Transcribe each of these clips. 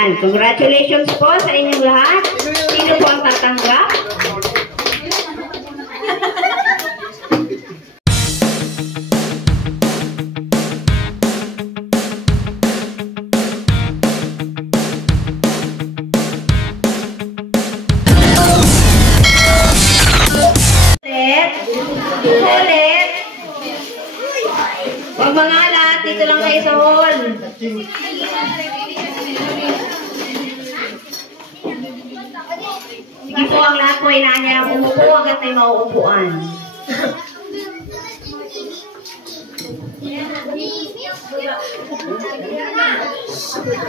Ayan, congratulations po sa inyong lahat. Sino po ang tatanggap? Ulit. Huwag mangalat, dito lang kayo sa hall. Sige po, ang lahat po inaanyayang umupo hanggat may mauupuan.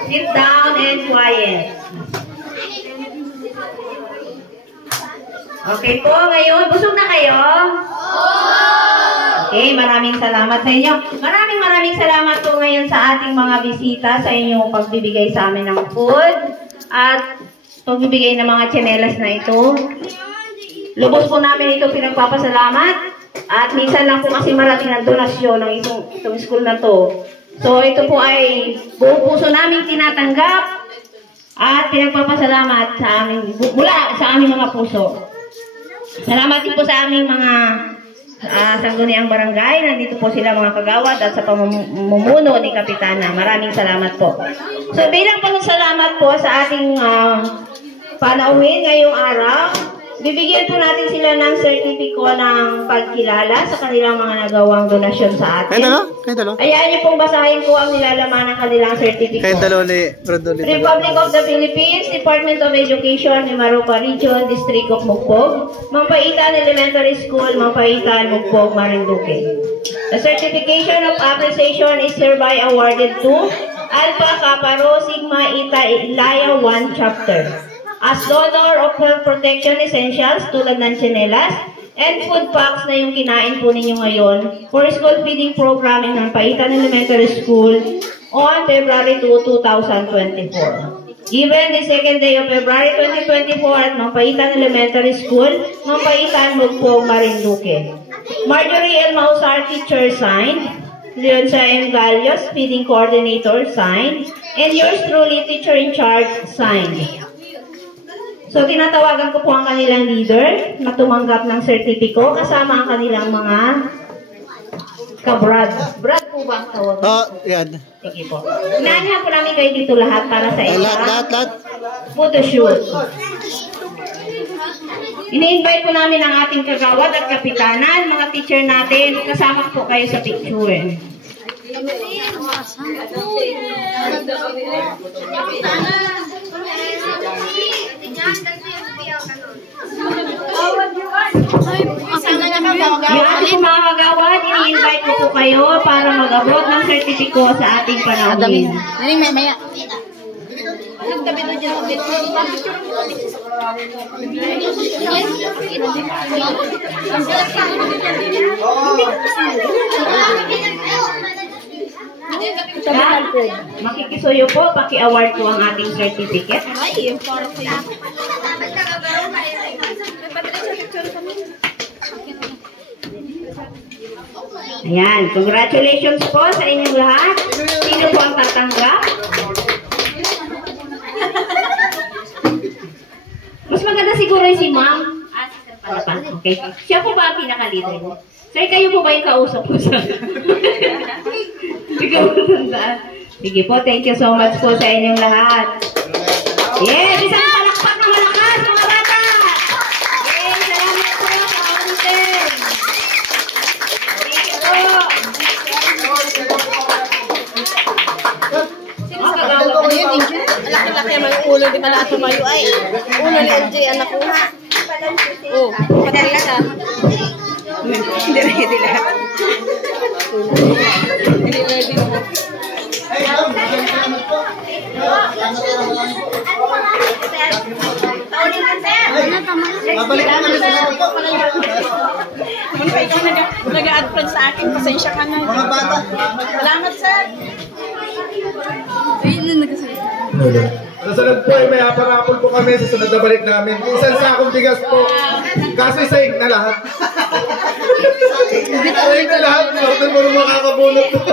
Sit down and quiet. Okay po, ngayon, busog na kayo? Okay, maraming salamat sa inyo. Maraming salamat po ngayon sa ating mga bisita sa inyong pagbibigay sa amin ng food at pagbibigay ng mga tsinelas na ito. Lubos po namin ito pinagpapasalamat at minsan lang po kasi marating ang donasyon ng itong school na to. So ito po ay buong puso namin tinatanggap at pinagpapasalamat sa amin, mula sa aming mga puso. Salamat din po sa aming mga sangguniang barangay. Nandito po sila mga kagawad at sa pamumuno ni Kapitana. Maraming salamat po. So bilang pasasalamat po sa ating panauhin ngayong araw, bibigyan po natin sila ng sertipiko ng pagkilala sa kanilang mga nagawang donasyon sa atin. Hayaan niyo pong basahin ko ang nilalaman ng kanilang sertipiko. Republic of the Philippines, Department of Education, Mimaropa Region, District of Mugpog, Mampaitan Elementary School, Mampaitan, Mugpog, Marinduque. The certification of appreciation is hereby awarded to Alpha Kappa Rho Sigma Eta Ilaya 1 Chapter. As donor of health protection essentials tulad ng tsinelas and food packs na yung kinain po ninyo ngayon for school feeding program in Mampaitan Elementary School on February 2, 2024. Given the second day of February 2024 at Mampaitan Elementary School, Mampaitan, Mugpog, Marinduque. Marjorie L. Mausar, teacher, signed. Leonza M. Galios, feeding coordinator, signed. And yours truly, teacher in charge, signed. So, tinatawagan ko po ang kanilang leader na tumanggap ng sertipiko kasama ang kanilang mga kabrad. Brad po ba ang tawag? Yan. Sige po. Inaanyahan po namin kayo dito lahat para sa lahat. Photoshoot. Ini-invite po namin ang ating kagawad at kapitanan, mga teacher natin, kasama po kayo sa picture. Yung ating mga kagawad, ini-invite ko po kayo para mag-abot ng sertipiko sa ating panahon. Maya. Makikisuyo po, paki-award po ang ating certificate. Ayan, congratulations po sa inyong lahat. Sino po ang tatanggap? Mas maganda siguro si ma'am. Okay. Siya po ba ang pinaka-leader? Sir, kayo po ba yung kausap po sa... Sige po, thank you so much po sa inyong lahat. Yes, isang palakpak na malakas, mga bata! Yes, salamat po sa auditor. Thank you po. Mga kagawad po yun, Laki-laki naman yung ulo, di ba lahat tumayo ay ulo ni Anjay ang nakuha. Oh, patay ka sa. Hindi ready lahat. Hindi ready lahat. Ikaw nag-a-add sa akin, pasensya ka na. Salamat, sir. Nasunod po, may aparapol po kami sa sunod na balik namin. Isang sakong bigas po. Kaso isaig na lahat. Isaig na lahat. Bakit mo nung makakabunot po?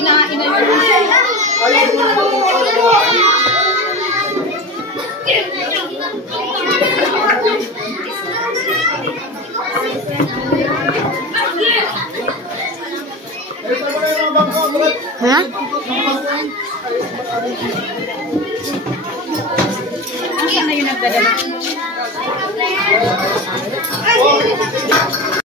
kinain na yun. Ha? Ano na yung nagdadala?